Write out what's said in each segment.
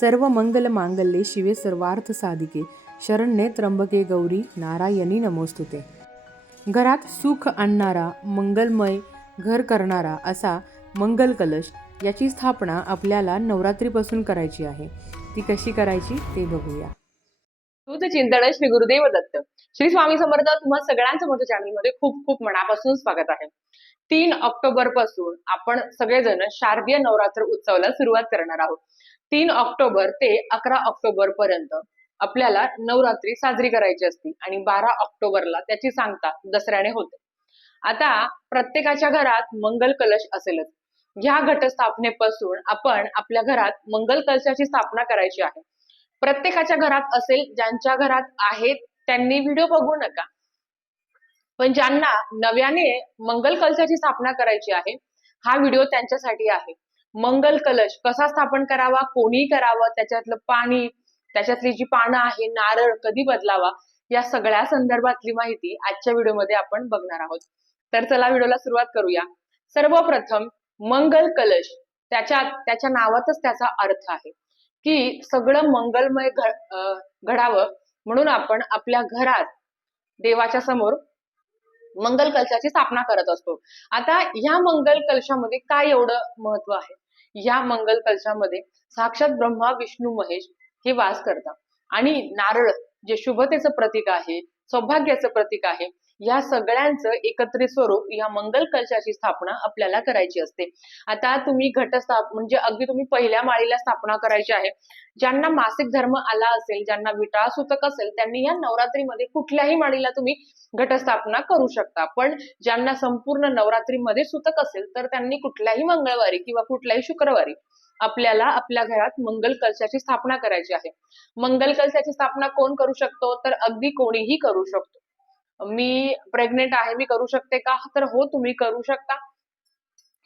सर्व मंगल मांगल्ये शिवे सर्वार्थ साधिके. शरण्ये त्र्यंबके गौरी नारायणी नमोस्तुते. घरात सुख आणणारा मंगलमय घर करणारा असा मंगल कलश याची स्थापना आपल्याला नवरात्रीपासून करायची आहे. ती कशी करायची ते बघूया. तूच चिंतन श्री गुरुदेव दत्त. श्री स्वामी समर्थ तुम्हा सगळ्यांचं माझ्या चॅनलमध्ये खूप खूप मनापासून स्वागत आहे. तीन ऑक्टोबरपासून आपण सगळेजण शारदीय नवरात्र उत्सवाला सुरुवात करणार आहोत. तीन ऑक्टोबर ते अकरा ऑक्टोबर पर्यंत आपल्याला नवरात्री साजरी करायची असते आणि बारा ऑक्टोबरला त्याची सांगता दसऱ्याने होते. आता प्रत्येकाच्या घरात मंगल कलश असेलच. ह्या घटस्थापनेपासून आपण आपल्या घरात मंगल कलशाची स्थापना करायची आहे. प्रत्येकाच्या घरात असेल ज्यांच्या घरात आहेत त्यांनी व्हिडिओ बघू नका. पण ज्यांना नव्याने मंगल कलशाची स्थापना करायची आहे हा व्हिडिओ त्यांच्यासाठी आहे. मंगल कलश कसा स्थापन करावा कोणी करावं त्याच्यातलं पाणी त्याच्यातली जी पानं आहे नारळ कधी बदलावा या सगळ्या संदर्भातली माहिती आजच्या व्हिडिओमध्ये आपण बघणार आहोत. तर चला व्हिडिओला सुरुवात करूया. सर्वप्रथम मंगल कलश त्याच्या त्याच्या नावातच त्याचा अर्थ आहे. की सगळं मंगलमय घडावं म्हणून आपण आपल्या घरात देवाच्या समोर मंगल कलशाची स्थापना करत असतो. आता या मंगल कलशामध्ये काय एवढं महत्त्व आहे? या मंगल कलशामध्ये साक्षात ब्रह्मा विष्णू महेश हे वास करतात. आणि नारळ जे शुभतेचं प्रतीक आहे सौभाग्याचं प्रतीक आहे या सगळ्यांचं एकत्रित स्वरूप या मंगल कलशाची स्थापना आपल्याला करायची असते. आता तुम्ही घटस्थाप म्हणजे अगदी तुम्ही पहिल्या माळीला स्थापना करायची आहे. ज्यांना मासिक धर्म आला असेल ज्यांना विटाळ सूतक असेल त्यांनी या नवरात्रीमध्ये कुठल्याही माळीला तुम्ही घटस्थापना करू शकता. पण ज्यांना संपूर्ण नवरात्रीमध्ये सुतक असेल तर त्यांनी कुठल्याही मंगळवारी किंवा कुठल्याही शुक्रवारी आपल्याला आपल्या घरात मंगल कलशाची स्थापना करायची आहे. मंगल कलशाची स्थापना कोण करू शकतो? तर अगदी कोणीही करू शकतो. मी प्रेग्नेंट आहे मी करू शकते का? तर हो तुम्ही करू शकता.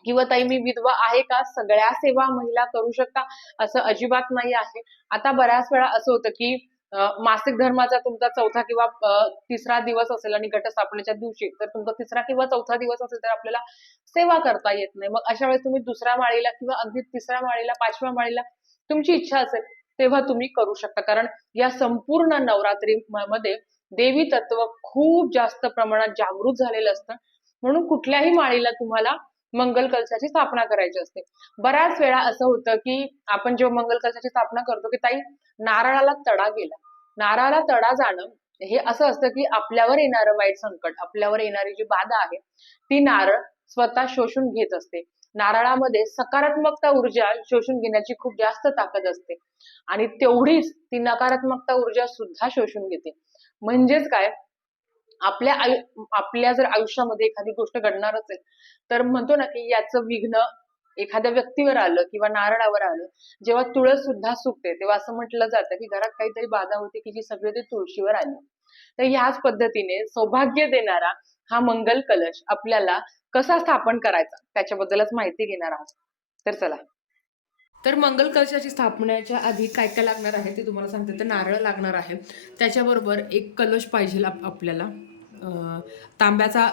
किंवा ताई मी विधवा आहे का? सगळ्या सेवा महिला करू शकता असं अजिबात नाही आहे. आता बऱ्याच वेळा असं होतं की मासिक धर्माचा तुमचा चौथा किंवा तिसरा दिवस असेल आणि घटस्थापनेच्या दिवशी तर तुमचा तिसरा किंवा चौथा दिवस असेल तर आपल्याला सेवा करता येत नाही. मग अशा वेळेस तुम्ही दुसऱ्या माळीला किंवा अगदी तिसऱ्या माळीला पाचव्या माळीला तुमची इच्छा असेल तेव्हा तुम्ही करू शकता. कारण या संपूर्ण नवरात्री मध्ये देवी तत्व खूप जास्त प्रमाणात जागृत झालेलं असतं. म्हणून कुठल्याही माळीला तुम्हाला मंगल कलशाची स्थापना करायची असते. बऱ्याच वेळा असं होतं की आपण जेव्हा मंगल कलशाची स्थापना करतो की ताई नारळाला तडा गेला. नारळाला तडा जाणं हे असं असतं की आपल्यावर येणारं वाईट संकट आपल्यावर येणारी जी बाधा आहे ती नारळ स्वतः शोषून घेत असते. नारळामध्ये सकारात्मकता ऊर्जा शोषून घेण्याची खूप जास्त ताकद असते. आणि तेवढीच ती नकारात्मकता ऊर्जा सुद्धा शोषून घेते. म्हणजेच काय? आपल्या आयु आपल्या जर आयुष्यामध्ये एखादी गोष्ट घडणार असेल तर म्हणतो ना की याचं विघ्न एखाद्या व्यक्तीवर आलं किंवा नारळावर आलं जेव्हा तुळस सुद्धा सुकते तेव्हा असं म्हटलं जातं की घरात काहीतरी बाधा होते की जी सगळी ते तुळशीवर आली. तर ह्याच पद्धतीने सौभाग्य देणारा हा मंगल कलश आपल्याला कसा स्थापन करायचा? त्याच्याबद्दलच माहिती घेणार आहोत. तर चला. तर मंगल कलशाची स्थापनेच्या आधी काय काय लागणार आहे ते तुम्हाला सांगते. तर नारळ लागणार आहे. त्याच्याबरोबर एक कलश पाहिजे आप- आपल्याला. तांब्याचा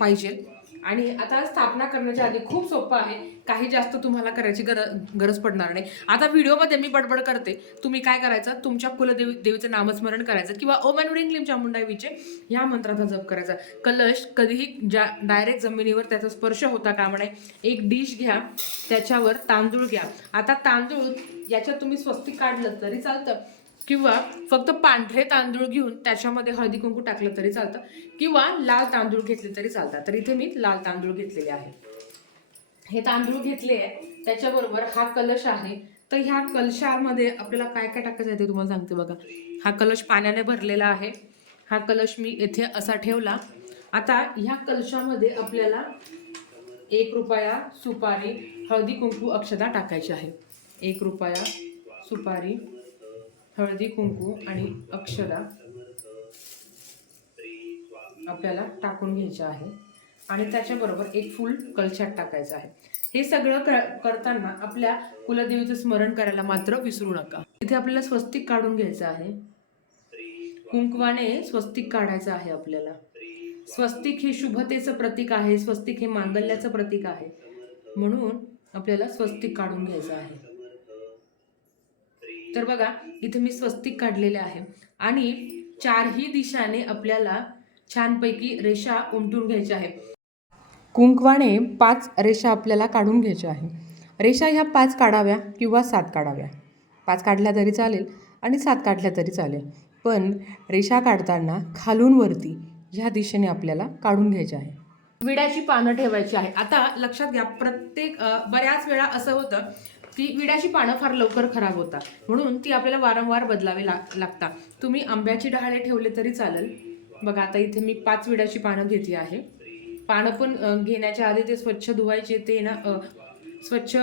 पाहिजे. आणि आता स्थापना करण्याच्या आधी खूप सोपं आहे. काही जास्त तुम्हाला करायची गर गरज पडणार नाही. आता व्हिडिओमध्ये मी बडबड करते. तुम्ही काय करायचं? तुमच्या कुलदेवी देवीचं नामस्मरण करायचं किंवा ओम अँड क्लीम चामुंडावीचे ह्या मंत्राचा जप करायचा. कलश कधीही ज्या डायरेक्ट जमिनीवर त्याचा स्पर्श होता कामा नये. एक डिश घ्या. त्याच्यावर तांदूळ घ्या. आता तांदूळ याच्यात तुम्ही स्वस्तिक काढलं तरी चालतं. किंवा फक्त पांढरे तांदूळ घेऊन त्याच्यामध्ये हळदी कुंकू टाकलं तरी चालतं किंवा लाल तांदूळ घेतले तरी चालतात. तर इथे मी लाल तांदूळ घेतलेले आहे. हे तांदूळ घेतले आहे. त्याच्याबरोबर हा कलश आहे. तर ह्या कलशामध्ये आपल्याला काय काय टाकायचं आहे ते तुम्हाला सांगते बघा. हा कलश पाण्याने भरलेला आहे. हा कलश मी येथे असा ठेवला. आता ह्या कलशामध्ये आपल्याला एक रुपया सुपारी हळदी कुंकू अक्षता टाकायची आहे. एक रुपया सुपारी हळदी कुंकू आणि अक्षरा आपल्याला टाकून घ्यायचं आहे. आणि त्याच्याबरोबर एक फूल कलशात टाकायचं आहे. हे सगळं कर- करताना आपल्या कुलदेवीचं स्मरण करायला मात्र विसरू नका. इथे आपल्याला स्वस्तिक काढून घ्यायचं आहे. कुंकवाने स्वस्तिक काढायचं आहे आपल्याला. स्वस्तिक हे शुभतेचं प्रतीक आहे. स्वस्तिक हे मांगल्याचं प्रतीक आहे. म्हणून आपल्याला स्वस्तिक काढून घ्यायचं आहे. तर बघा इथे मी स्वस्तिक काढलेले आहे. आणि चारही दिशाने आपल्याला छानपैकी रेषा उमटून घ्यायच्या आहे कुंकवाने पाच रेषा आपल्याला काढून घ्यायच्या आहे रेषा ह्या पाच काढाव्या किंवा सात काढाव्या? पाच काढल्या तरी चालेल आणि सात काढल्या तरी चालेल. पण रेषा काढताना खालून वरती ह्या दिशेने आपल्याला काढून घ्यायचे आहे. विड्याची पानं ठेवायची आहे. आता लक्षात घ्या प्रत्येक बऱ्याच वेळा असं होतं ती विड्याची पानं फार लवकर खराब होतात. म्हणून ती आपल्याला वारंवार बदलावे लाग लागतात. तुम्ही आंब्याची डहाळे ठेवले तरी चालेल. बघा आता इथे मी पाच विड्याची पानं घेतली आहे. पानं पण घेण्याच्या आधी ते स्वच्छ धुवायचे ते ना स्वच्छ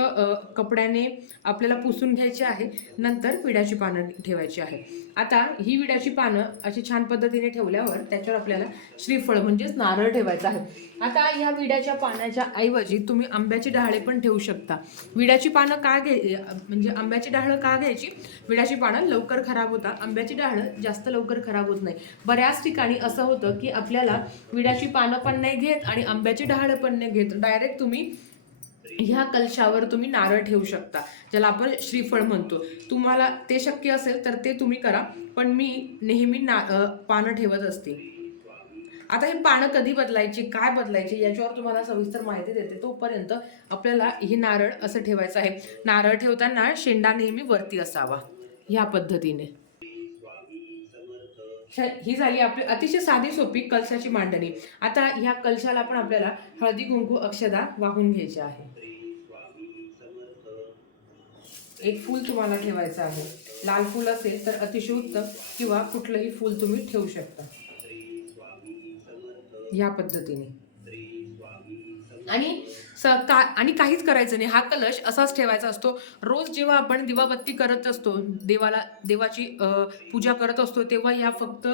कपड्याने आपल्याला पुसून घ्यायचे आहे नंतर विड्याची पानं ठेवायची आहे. आता ही विड्याची पानं अशी छान पद्धतीने ठेवल्यावर त्याच्यावर आपल्याला श्रीफळ म्हणजेच नारळ ठेवायचं आहे. आता ह्या विड्याच्या पानाच्या ऐवजी तुम्ही आंब्याची डहाळे पण ठेवू शकता. विड्याची पानं का घ्याय म्हणजे आंब्याची डहाळं का घ्यायची? विड्याची पानं लवकर खराब होतात आंब्याची डहाळं जास्त लवकर खराब होत नाही. बऱ्याच ठिकाणी असं होतं की आपल्याला विड्याची पानं पण नाही घेत आणि आंब्याची डहाळं पण नाही घेत. डायरेक्ट तुम्ही ह्या कलशावर तुम्ही नारळ ठेवू शकता ज्याला आपण श्रीफळ म्हणतो. तुम्हाला ते शक्य असेल तर ते तुम्ही करा पण मी नेहमी ना पानं ठेवत असते. आता ही पानं कधी बदलायची काय बदलायची याच्यावर तुम्हाला सविस्तर माहिती देते. तोपर्यंत आपल्याला ही नारळ असं ठेवायचं आहे. नारळ ठेवताना शेंडा नेहमी वरती असावा ह्या पद्धतीने. श- ही झाली आपली अतिशय साधी सोपी कलशाची मांडणी. आता ह्या कलशाला पण आपल्याला हळदी कुंकू अक्षदा वाहून घ्यायचे आहे. एक फूल तुम्हाला ठेवायचं आहे. लाल फूल असेल तर अतिशय उत्तम किंवा कुठलंही फूल तुम्ही ठेवू शकता. या पद्धतीने. आणि स का आणि काहीच करायचं नाही. हा कलश असाच ठेवायचा असतो. रोज जेव्हा आपण दिवाबत्ती करत असतो देवाला देवाची पूजा करत असतो तेव्हा या फक्त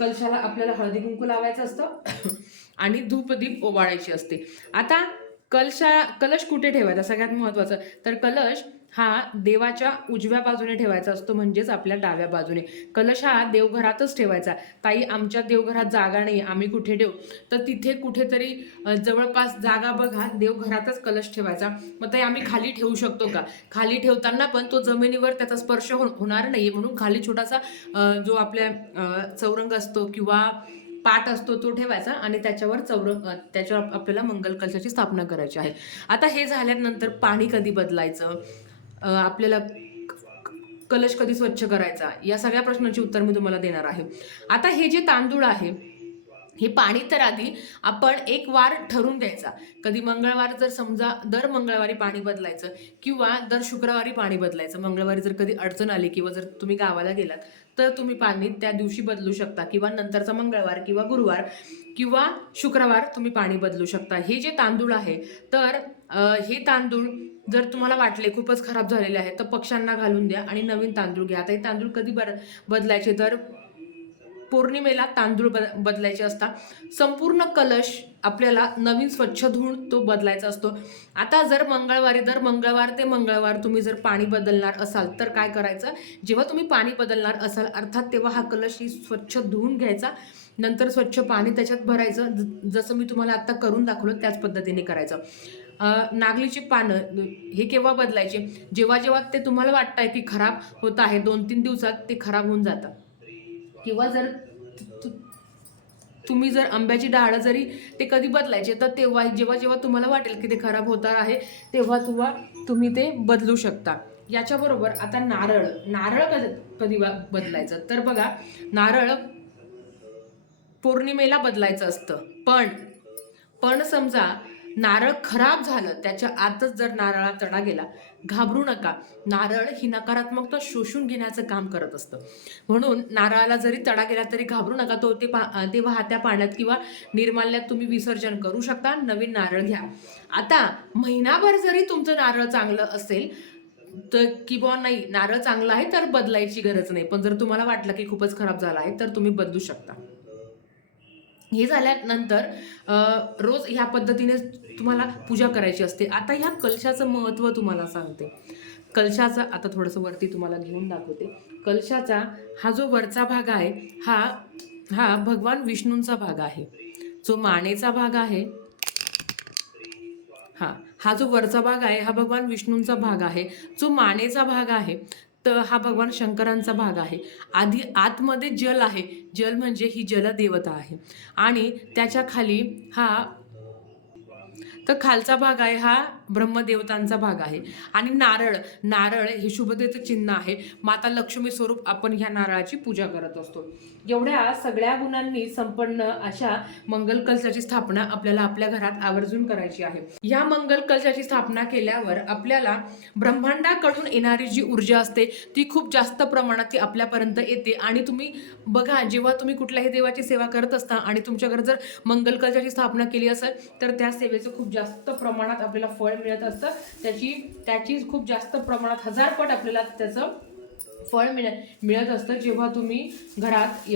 कलशाला आपल्याला हळदी कुंकू लावायचं असतं. आणि धूपदीप ओवाळायची असते. आता कलशा कलश कुठे ठेवायचा? सगळ्यात महत्त्वाचं. तर कलश हा देवाच्या उजव्या बाजूने ठेवायचा असतो म्हणजेच आपल्या डाव्या बाजूने. कलश हा देवघरातच ठेवायचा. ताई आमच्या देवघरात जागा नाही आम्ही कुठे ठेवू? तर तिथे कुठेतरी जवळपास जागा बघा देवघरातच कलश ठेवायचा. मग ताई आम्ही खाली ठेवू शकतो का? खाली ठेवताना पण तो जमिनीवर त्याचा स्पर्श हो- होणार नाही म्हणून खाली छोटासा जो आपल्या चौरंग असतो किंवा पाट असतो तो ठेवायचा आणि त्याच्यावर चौरंग त्याच्यावर आपल्याला मंगल कलशाची स्थापना करायची आहे. आता हे झाल्यानंतर पाणी कधी बदलायचं? आपल्याला क- कलश कधी स्वच्छ करायचा? या सगळ्या प्रश्नांची उत्तर मी तुम्हाला देणार आहे. आता हे जे तांदूळ आहे हे पाणी तर आधी आपण एक वार ठरून द्यायचा. कधी मंगळवार जर समजा दर मंगळवारी पाणी बदलायचं किंवा दर शुक्रवारी पाणी बदलायचं मंगळवारी जर कधी अडचण आली किंवा जर तुम्ही गावाला गेलात तर तुम्ही पाणी त्या दिवशी बदलू शकता किंवा नंतरचा मंगळवार किंवा गुरुवार किंवा शुक्रवार तुम्ही पाणी बदलू शकता. हे जे तांदूळ आहे तर हे तांदूळ जर तुम्हाला वाटले खूपच खराब झालेले आहे तर पक्ष्यांना घालून द्या आणि नवीन तांदूळ घ्या. आता हे तांदूळ कधी बर बदलायचे? तर पौर्णिमेला तांदूळ बद बदलायचे असतात. संपूर्ण कलश आपल्याला नवीन स्वच्छ धुवून तो बदलायचा असतो. आता जर मंगळवारी दर मंगळवार ते मंगळवार तुम्ही जर पाणी बदलणार असाल तर काय करायचं? जेव्हा तुम्ही पाणी बदलणार असाल अर्थात तेव्हा हा कलश ही स्वच्छ धुवून घ्यायचा. नंतर स्वच्छ पाणी त्याच्यात भरायचं. ज- जसं मी तुम्हाला आत्ता करून दाखवलं त्याच पद्धतीने करायचं. नागलीची पानं हे केव्हा बदलायचे? जेव्हा जेव्हा ते तुम्हाला वाटतंय की खराब होत आहे दोन तीन दिवसात ते खराब होऊन जातात किंवा जर तु- तुम्ही जर आंब्याची डाळं जरी ते कधी बदलायचे तर तेव्हा जेव्हा जेव्हा तुम्हाला वाटेल की ते खराब होणार आहे तेव्हा तेव्हा तुम्ही ते बदलू शकता. याच्याबरोबर आता नारळ नारळ कधी कधी ब- बदलायचं? तर बघा नारळ पौर्णिमेला बदलायचं असतं. पण पण समजा नारळ खराब झालं त्याच्या आतच जर नारळात तडा गेला घाबरू नका. नारळ ही नकारात्मकता शोषून घेण्याचं काम करत असतं. म्हणून नारळाला जरी तडा गेला तरी घाबरू नका तो ते पा ते वाहत्या पाण्यात किंवा निर्माल्यात तुम्ही विसर्जन करू शकता नवीन नारळ घ्या. आता महिनाभर जरी तुमचं नारळ चांगलं असेल तर किंवा नाही नारळ चांगला आहे तर बदलायची गरज नाही. पण जर तुम्हाला वाटलं की खूपच खराब झाला आहे तर तुम्ही बदलू शकता. हे झाल्यानंतर रोज ह्या पद्धतीने तुम्हाला पूजा करायची असते. आता ह्या कलशाचं महत्त्व तुम्हाला सांगते. कलशाचा आता थोडंसं वरती तुम्हाला घेऊन दाखवते. कलशाचा हा जो वरचा भाग आहे हा हा भगवान विष्णूंचा भाग आहे. जो मानेचा भाग आहे हा हा जो वरचा भाग आहे हा भगवान विष्णूंचा भाग आहे. जो मानेचा भाग आहे तर हा भगवान शंकरांचा भाग आहे. आधी आतमध्ये जल आहे. जल म्हणजे ही जलदेवता आहे. आणि त्याच्याखाली हा तर खालचा भाग आहे हा ब्रह्मदेवतांचा भाग आहे. आणि नारळ नारळ हे शुभतेचं चिन्ह आहे. माता लक्ष्मी स्वरूप आपण ह्या नारळाची पूजा करत असतो. एवढ्या सगळ्या गुणांनी संपन्न अशा मंगल कलशाची स्थापना आपल्याला आपल्या घरात आवर्जून करायची आहे. या मंगल कलशाची स्थापना केल्यावर आपल्याला ब्रह्मांडाकडून येणारी जी ऊर्जा असते ती खूप जास्त प्रमाणात ती आपल्यापर्यंत येते. आणि तुम्ही बघा जेव्हा तुम्ही कुठल्याही देवाची सेवा करत असता आणि तुमच्या जर मंगल कलशाची स्थापना केली असेल तर त्या सेवेचं खूप जास्त प्रमाणात आपल्याला फळ मिळत असतं. त्याची त्याची खूप जास्त प्रमाणात हजार पट आपल्याला त्याचं फळ मिळ मिळत असतं जेव्हा तुम्ही घरात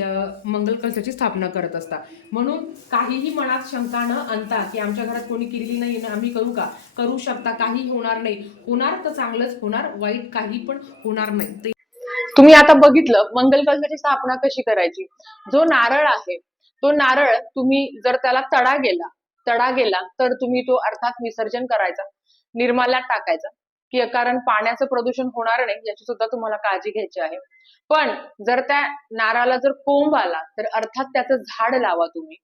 मंगल कलशाची स्थापना करत असता. म्हणून काहीही मनात शंका न आणता की आमच्या घरात कोणी केलेली नाही ना आम्ही करू का? करू शकता काही होणार नाही. होणार तर चांगलंच होणार वाईट काही पण होणार नाही. तुम्ही आता बघितलं मंगल कलशाची स्थापना कशी करायची? जो नारळ आहे तो नारळ तुम्ही जर त्याला तडा गेला तडा गेला तर तुम्ही तो अर्थात विसर्जन करायचा निर्माल्यात टाकायचा की कारण पाण्याचं प्रदूषण होणार नाही याची सुद्धा तुम्हाला काळजी घ्यायची आहे. पण जर त्या नारळाला जर कोंब आला तर अर्थात त्याचं झाड लावा तुम्ही.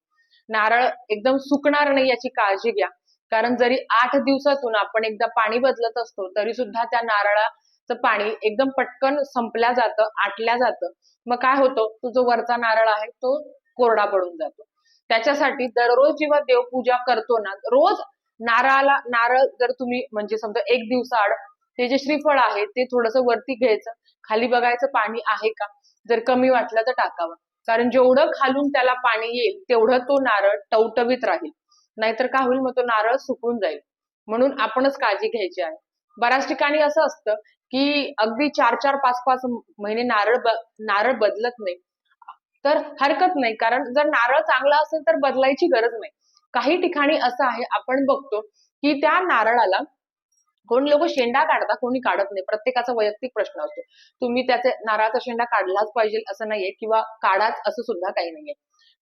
नारळ एकदम सुकणार नाही याची काळजी घ्या. कारण जरी आठ दिवसातून आपण एकदा पाणी बदलत असतो तरी सुद्धा त्या नारळाचं पाणी एकदम पटकन संपल्या जातं आटल्या जातं. मग काय होतं? तो जो वरचा नारळ आहे तो कोरडा पडून जातो. त्याच्यासाठी दररोज जेव्हा देवपूजा करतो ना रोज नारळाला नारळ जर तुम्ही म्हणजे समजा एक दिवसाआड ते जे श्रीफळ आहे ते थोडस वरती घ्यायचं खाली बघायचं पाणी आहे का? जर कमी वाटलं तर टाकावं. कारण जेवढं खालून त्याला पाणी येईल तेवढं तो नारळ टवटवीत राहील. नाहीतर काय होईल मग तो नारळ सुकून जाईल. म्हणून आपणच काळजी घ्यायची आहे. बऱ्याच ठिकाणी असं असतं की अगदी चार चार पाच पाच महिने नारळ ब- नारळ बदलत नाही. तर हरकत नाही. कारण जर नारळ चांगला असेल तर बदलायची गरज नाही. काही ठिकाणी असं आहे आपण बघतो की त्या नारळाला कोणी लोक शेंडा काढतात कोणी काढत नाही. प्रत्येकाचा वैयक्तिक प्रश्न असतो. तुम्ही त्याचे नारळाचा शेंडा काढलाच पाहिजे असं नाहीये किंवा काढाच असं सुद्धा काही नाहीये.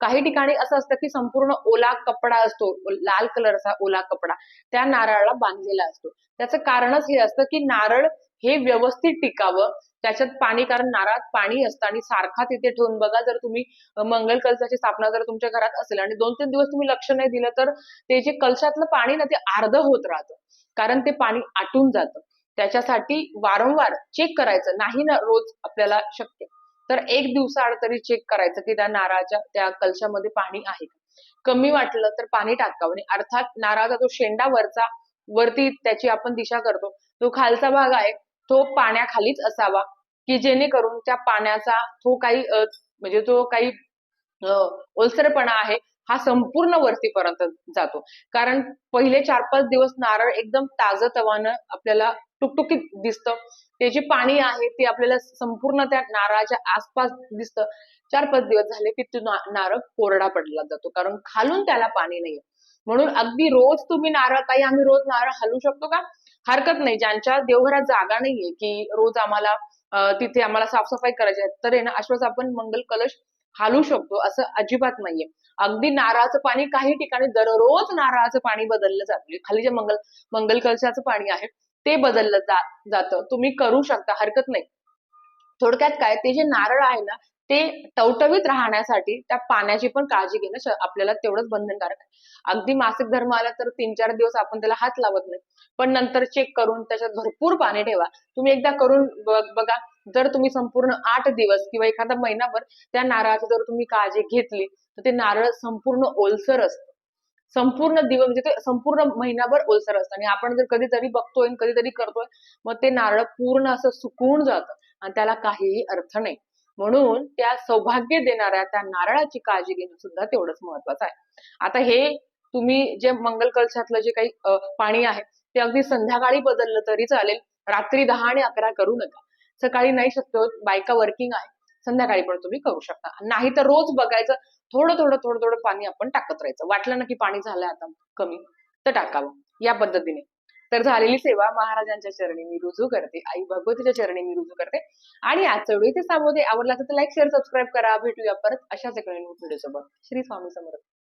काही ठिकाणी असं असतं की संपूर्ण ओला कपडा असतो लाल कलरचा ओला कपडा त्या नारळाला बांधलेला असतो. त्याचं कारणच हे असतं की नारळ हे व्यवस्थित टिकावं. त्याच्यात पाणी कारण नारळात पाणी असतं आणि सारखा तिथे ठेवून बघा जर तुम्ही मंगल कलशाची स्थापना जर तुमच्या घरात असेल आणि दोन तीन दिवस तुम्ही लक्ष नाही दिलं तर ते जे कलशातलं पाणी ना ते अर्ध होत राहतं. कारण ते पाणी आटून जातं. त्याच्यासाठी वारंवार चेक करायचं. नाही ना रोज आपल्याला शक्य. तर एक दिवसाआड तरी चेक करायचं की त्या नारळाच्या त्या कलशामध्ये पाणी आहे कमी वाटलं तर पाणी टाकावं आणि अर्थात नारळाचा जो शेंडा वरचा वरती त्याची आपण दिशा करतो तो खालचा भाग आहे तो पाण्याखालीच असावा की जेणेकरून त्या पाण्याचा तो काही म्हणजे तो काही ओलसरपणा आहे हा संपूर्ण वरतीपर्यंत जातो. कारण पहिले चार पाच दिवस नारळ एकदम ताजतवानं आपल्याला टुकटुकीत दिसतं. ते जे पाणी आहे ते आपल्याला संपूर्ण त्या नारळाच्या आसपास दिसतं. चार पाच दिवस झाले की तो नारळ कोरडा पडला जातो कारण खालून त्याला पाणी नाहीये. म्हणून अगदी रोज तुम्ही नारळ काही आम्ही रोज नारळ हलवू शकतो का? हरकत नाही. ज्यांच्या देवघरात जागा नाहीये की रोज आम्हाला तिथे आम्हाला साफसफाई करायची आहे तर ना अशाच आपण मंगल कलश हालू शकतो असं अजिबात नाहीये. अगदी नारळाचं पाणी काही ठिकाणी दररोज नारळाचं पाणी बदललं जातं. म्हणजे खाली जे मंगल मंगल कलशाचं पाणी आहे ते बदललं जा जातं. तुम्ही करू शकता हरकत नाही. थोडक्यात काय ते जे नारळ आहे ना ते टवटवीत राहण्यासाठी त्या पाण्याची पण काळजी घेणं आपल्याला तेवढंच बंधनकारक आहे. अगदी मासिक धर्म आला तर तीन चार दिवस आपण त्याला हात लावत नाही. पण नंतर चेक करून त्याच्यात भरपूर पाणी ठेवा. तुम्ही एकदा करून बघा जर तुम्ही संपूर्ण आठ दिवस किंवा एखादा महिनाभर त्या नारळाची जर तुम्ही काळजी घेतली तर ते नारळ संपूर्ण ओलसर असतं. संपूर्ण दिवस म्हणजे ते संपूर्ण महिनाभर ओलसर असतं. आणि आपण जर कधीतरी बघतोय आणि कधीतरी करतोय मग ते नारळ पूर्ण असं सुकून जातं आणि त्याला काहीही अर्थ नाही. म्हणून त्या सौभाग्य देणाऱ्या त्या नारळाची काळजी घेणं सुद्धा तेवढंच महत्वाचं आहे. आता हे तुम्ही जे मंगल कलशातलं जे काही पाणी आहे ते अगदी संध्याकाळी बदललं तरी चालेल. रात्री दहा आणि अकरा करू नका. सकाळी नाही शक्य बायका वर्किंग आहे संध्याकाळी पण तुम्ही करू शकता. नाही तर रोज बघायचं थोडं थोडं थोडं थोडं पाणी आपण टाकत राहायचं. वाटलं ना की पाणी झालंय आता कमी तर टाकावं. या पद्धतीने. तर झालेली सेवा महाराजांच्या चरणी मी रुजू करते. आई भगवतीच्या चरणी मी रुजू करते. आणि आज व्हिडिओ ते सामोदे. आवडला तर लाईक शेअर सबस्क्राईब करा. भेटूया परत अशाच एका व्हिडिओ सोबत. श्री स्वामी समर्थ.